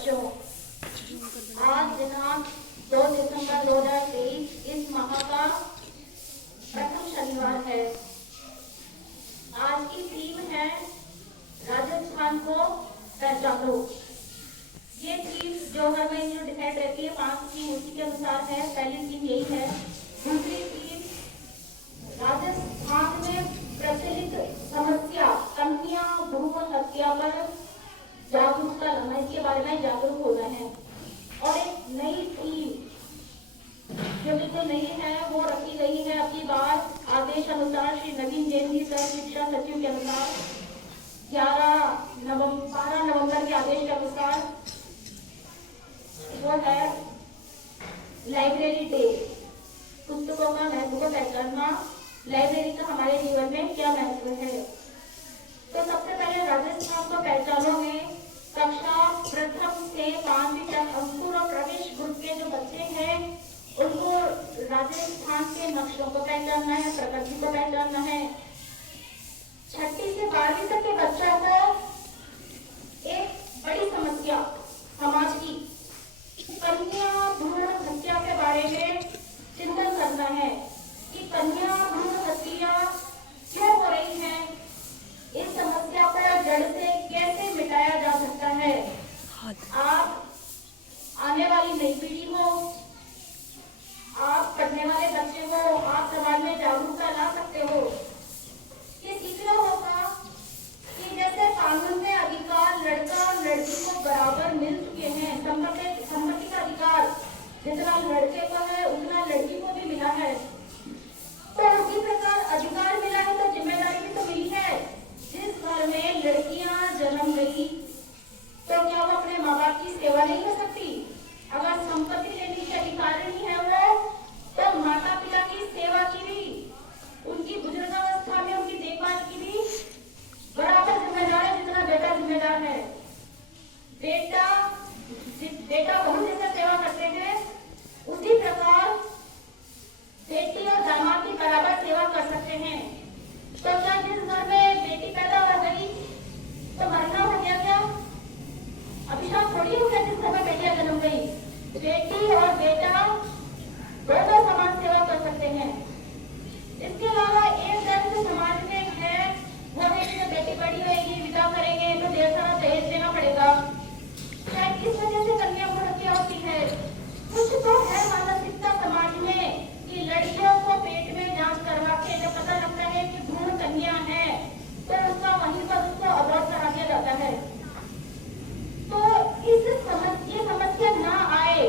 बच्चों, आज दिनांक 2 दिसंबर 2023 इस माह का प्रथम शनिवार है। आज की थीम है राजस्थान को पहचानो। ये थीम जो हर महीने जो डिसाइड रहती है 5 थीम उसी के अनुसार है। पहली थीम यही है। दूसरी थीम राजस्थान में प्रचलित समस्या कन्या भ्रूण हत्या पर जागरूकता लाना, इसके बारे में जागरूक होना है। और एक नई थीम जो बिल्कुल नई है वो रखी गई है अपनी बार आदेश अनुसार श्री नवीन जैन जी सर शिक्षा सचिव के अनुसार 12 नवंबर के आदेश के अनुसार वो है लाइब्रेरी डे। पुस्तकों का महत्व को पहचानना, लाइब्रेरी का हमारे जीवन में क्या महत्व है। तो सबसे पहले राजस्थान को पहचानो में कक्षा प्रथम से 5वीं तक अंकुर और प्रवेश ग्रुप के जो बच्चे हैं उनको राजस्थान के नक्शों को पहचानना है, प्रकृति को पहचानना है। 6ठी से 12वीं तक के बच्चों को एक बड़ी समस्या समाज की कन्या भ्रूण हत्या के बारे में चिंतन करना है कि कन्या भ्रूण हत्या क्यों हो रही है, इस समस्या को जड़ से कैसे मिटाया जा सकता है। आप आने वाली नई पीढ़ी हो, आप पढ़ने वाले बच्चे हो, आप समाज में जागरूकता ला सकते हो। ये सीखना होगा कि जैसे कानून में अधिकार लड़का और लड़की को बराबर मिल चुके हैं, संपत्ति का अधिकार जितना लड़के को है उतना लड़की को भी मिला है, तो उसी प्रकार अधिकार मिला है तो जिम्मेदारी भी तो मिली है। जिस घर में लड़कियां जन्म गई तो क्या वो अपने माँ बाप की सेवा नहीं कर सकती? अगर संपत्ति लेने की अधिकारिणी है वो, तो माता पिता की सेवा की भी, उनकी बुजुर्गावस्था में उनकी देखभाल की भी बराबर जिम्मेदार है जितना बेटा जिम्मेदार है। बेटा बहू जैसे सेवा करते हैं उसी प्रकार बेटी और दामाद की बराबर सेवा कर सकते हैं। तो क्या जिस घर में बेटी पैदा हो गई तो मरना हो गया क्या? अभिशाप थोड़ी हो गया जिस घर में बेटियां जन्म गई। बेटी और बेटा दोनों समान सेवा कर सकते हैं। इसके अलावा एक दर्द जो समाज में है वो है कि बेटी बड़ी होगी, विदा करेंगे तो ढेर सारा दहेज देना पड़ेगा। शायद इस वजह से कन्या भ्रूण हत्या होती है। कुछ तो है मानसिकता समाज में कि लड़कियों को पेट में जांच करवा के जब पता लगता है कि भ्रूण कन्या है तो उसका वहीं पर उसको अबॉर्ट करा दिया जाता है। तो ये समस्या ना आए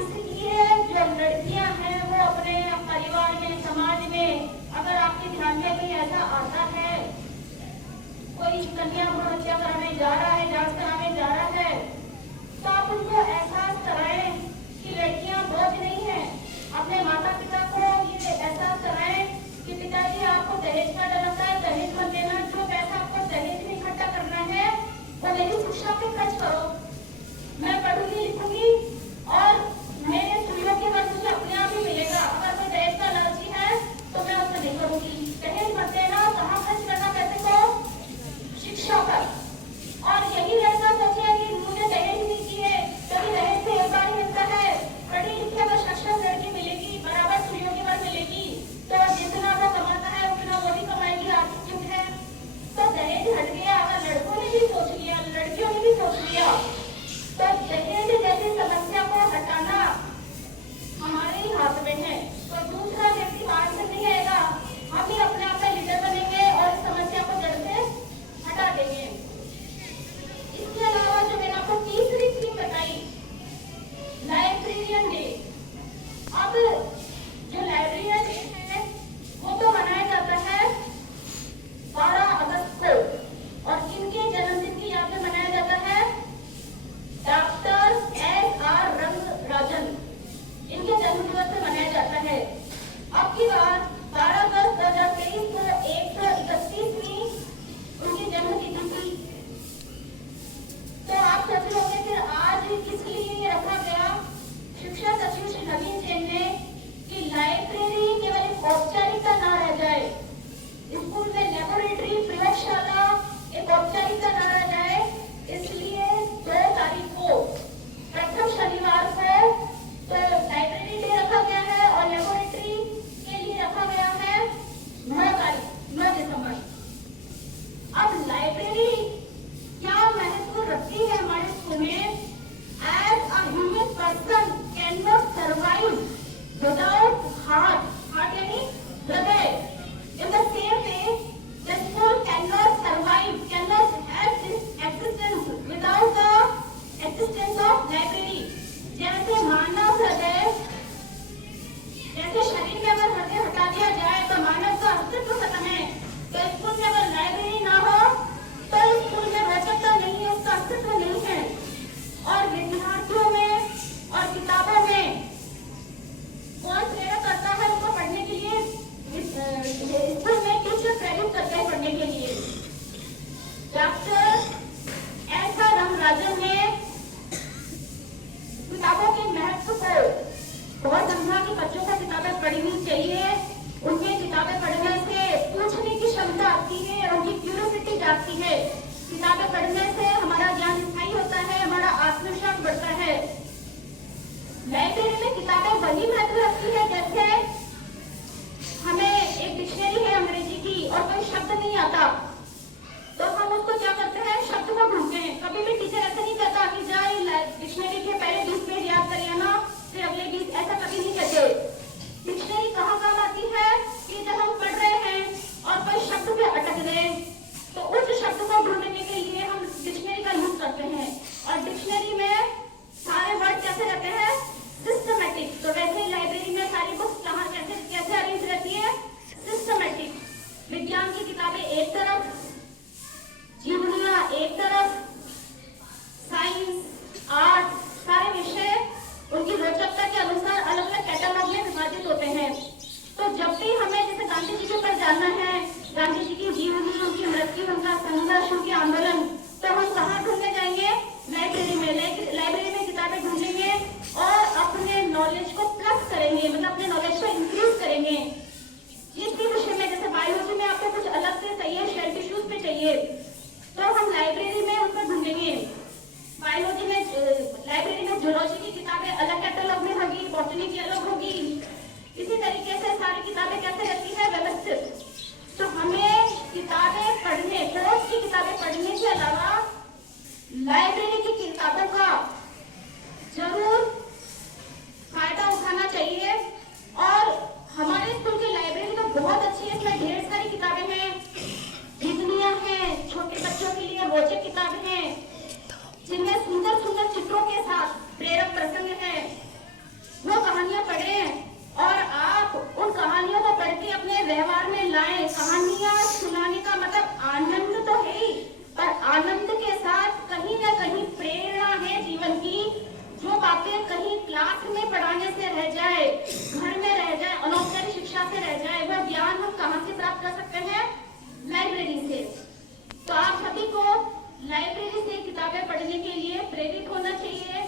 इसलिए जो लड़कियां हैं वो अपने परिवार में, समाज में, अगर आपके ध्यान में कोई ऐसा आता है, कोई कन्या भ्रूण हत्या कराने जा रहा है, जांच कराने जा रहा है, तो आप उनको एहसास कराएं कि लड़कियां बोझ नहीं है। अपने माता पिता को ये एहसास कराएं कि पिताजी आपको दहेज का डर लगता है, दहेज मत देना, जो पैसा आपको दहेज में इकट्ठा करना है वो मेरी शिक्षा पे खर्च करो। मैं पढ़ूंगी लिखूंगी और मेरे सुइयों के बाद मुझे अपने आप ही मिलेगा। अगर कोई दहेज का लालची है तो मैं उससे नहीं करूंगी। दहेज मत देना, कहाँ खर्च करना पैसे को? शिक्षा पर। और यही लड़का सोचे कि मुझे दहेज नहीं चाहिए क्योंकि दहेज से एक बार ही मिलता है, पढ़ी लिखी अगर सक्षम लड़की मिलेगी, बराबर सुइयों के बाद मिलेगी, तो जितना वो कमाता है उतना वो भी कमाएगी। आर्थिक युग है तो दहेज हट गया। अगर लड़कों ने भी सोच लिया, लड़कियों ने भी सोच लिया तो दहेज पढ़ने से हमारा ज्ञान स्थायी होता है, हमारा आत्मविश्वास बढ़ता है। लाइब्रेरी में किताबें वही महत्व रखती है जैसे हमें एक डिक्शनरी है अंग्रेजी की और कोई शब्द नहीं आता तो हम उसको क्या करते हैं, शब्द को ढूंढते हैं। कभी भी टीचर ऐसा नहीं कहता कि जाए डिक्शनरी के पहले 20 पेज याद करिए ना, फिर अगले 20, ऐसा कभी नहीं कहते। डिक्शनरी कहाँ काम आती है कि जब हम पढ़ रहे हैं और कोई शब्द पे अटक गए तो उस शब्द को ढूंढने के लिए हम डिक्शनरी का यूज करते हैं। और डिक्शनरी में सारे वर्ड कैसे रहते हैं, सिस्टमैटिक। तो वैसे ही लाइब्रेरी में सारी बुक्स कहाँ कैसे अरेंज रहती है, सिस्टमैटिक। विज्ञान की किताबें एक तरफ, जीवनिया एक तरफ, साइंस, आर्ट, सारे विषय उनकी रोचकता के अनुसार अलग अलग कैटलॉग में विभाजित होते हैं। तो जब भी हमें जैसे गांधी जी के ऊपर जानना है, गांधी जी की जीवनी, उनकी मृत्यु, उनका संघर्ष, उनके आंदोलन, तो हम कहाँ ढूंढने जाएंगे, लाइब्रेरी में। लाइब्रेरी में किताबें ढूंढेंगे और अपने नॉलेज को प्लस करेंगे, मतलब अपने नॉलेज को इंक्रीज करेंगे। जिस भी विषय में, जैसे बायोलॉजी में आपको कुछ अलग से चाहिए, सेल टिश्यूज पे चाहिए, तो हम लाइब्रेरी में उसको ढूंढेंगे। बायोलॉजी में लाइब्रेरी में जूलॉजी की किताबें अलग कैटलॉग में होगी, बॉटनी की अलग होगी। इसी तरीके से सारी किताबें कैसे रहती है, व्यवस्थित। तो हमें किताबें पढ़ने, कोर्स की किताबें पढ़ने के अलावा लाइब्रेरी की किताबों का जरूर फायदा उठाना चाहिए। और हमारे स्कूल की लाइब्रेरी तो बहुत अच्छी है, इसमें ढेर सारी किताबें हैं, जीवनियां हैं, छोटे बच्चों के लिए रोचक किताबें हैं जिनमें सुंदर सुंदर चित्रों के साथ प्रेरक प्रसंग है। वो कहानियां पढ़ें और आप उन कहानियों को पढ़ के अपने व्यवहार में लाएं। कहानियां सुनाने का मतलब आनंद तो है ही, पर आनंद के साथ कहीं ना कहीं प्रेरणा है जीवन की। जो बातें कहीं क्लास में पढ़ाने से रह जाए, घर में रह जाए, अनौपचारिक शिक्षा से रह जाए, वो ज्ञान हम कहाँ से प्राप्त कर सकते हैं, लाइब्रेरी से। तो आप सभी को लाइब्रेरी से किताबें पढ़ने के लिए प्रेरित होना चाहिए,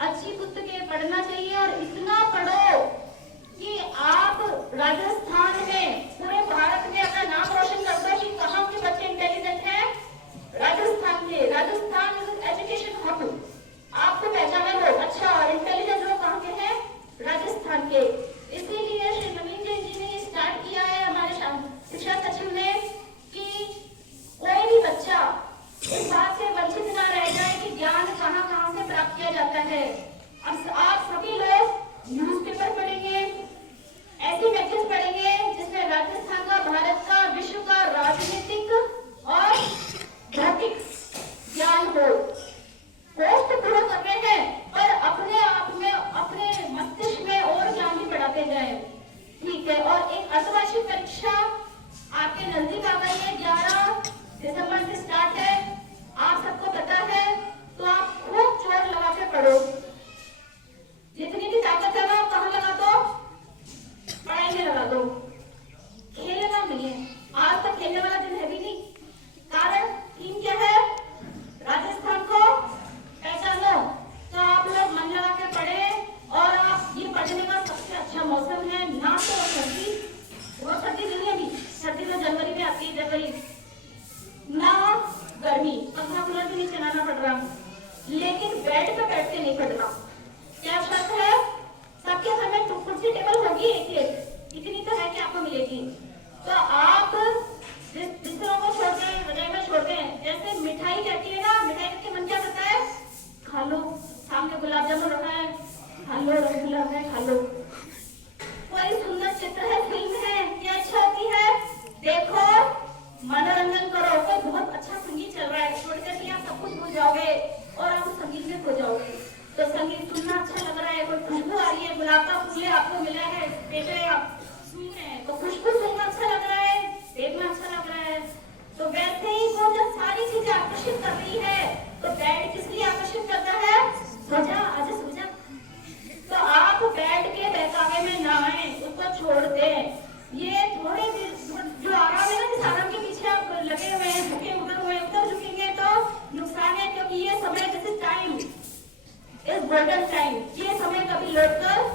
अच्छी पुस्तकें पढ़ना चाहिए और इतना पढ़ो कि आप राजस्थान में, पूरे भारत में अपना नाम रोशन कर दो कि कहाँ के बच्चे इंटेलिजेंट हैं, राजस्थान के। राजस्थान एजुकेशन हब, आपको पहचाना लोग, अच्छा इंटेलिजेंट लोग कहाँ के हैं, राजस्थान के। इसीलिए श्री नवीन जैन जी ने स्टार्ट किया है, हमारे शिक्षा सचिव ने, कि कोई भी बच्चा इस बात से वंचित ना रह जाए कि ज्ञान कहाँ से प्राप्त किया जाता है। अब आप सभी लोग न्यूज़पेपर पढ़ेंगे, ऐसी मैगजीन पढ़ेंगे जिसमें राजस्थान का, भारत का, विश्व का राजनीतिक और भौतिक ज्ञान हो। कोर्स तो पूरा कर रहे हैं पर अपने आप में, अपने मस्तिष्क में और ज्ञान भी बढ़ाते जाए, ठीक है। और एक अर्धवार्षिक परीक्षा आपके नजदीक आ गई है, 11 दिसंबर से स्टार्ट है, आप सबको पता है। तो आप खूब जोर लगा के पढ़ो, जितनी भी ताकत है ना कहाँ लगा दो, पढ़ाई में लगा दो, खेलना नहीं है। आज तक खेलने वाला दिन है भी नहीं, कारण थीम क्या है, राजस्थान को पहचानो। तो आप लोग मन लगा के पढ़े और आप, ये पढ़ने का सबसे अच्छा मौसम है, ना तो सर्दी, बहुत सर्दी नहीं है, सर्दी तो जनवरी में आती है, जनवरी, ना गर्मी, पंखा कूलर भी नहीं चलाना पड़ रहा, लेकिन बेड पे बैठ के नहीं पढ़ना। क्या शर्त है, सबके घर में कुर्सी टेबल होगी एक एक, इतनी तो है कि आपको मिलेगी। तो आप बिस्तरों को छोड़ दें, रजाई में छोड़ दें। जैसे मिठाई कहती है ना, मिठाई के मन क्या करता है, खा लो, सामने गुलाब जामुन रखा है, खा लो, रसगुल्ला है, खा लो। कोई सुंदर चित्र है, फिल्म है, क्या अच्छा होती है, देखो, मनोरंजन करो। कोई बहुत अच्छा संगीत चल रहा है, छोड़ कर आप सब कुछ भूल जाओगे और आप संगीत में खो जाओगे। तो संगीत सुनना अच्छा लग रहा है, कोई खुशबू आ रही है, गुलाब का फूल आपको मिला है, देख रहे आप सुन रहे हैं, तो खुशबू सुनना अच्छा लग रहा है, देखना अच्छा लग रहा है। तो वैसे ही वो जब सारी चीजें आकर्षित कर रही है, तो बेड किस लिए आकर्षित करता है, सोजा, आज सोजा। तो आप बेड के बहकावे में ना आए, उसको छोड़ दें। ये थोड़े जो आराम है ना, जिस आराम के पीछे आप लगे हुए हैं, झुके उधर झुकेंगे तो नुकसान है, क्योंकि ये समय, this is time, is golden time, ये समय कभी लौट कर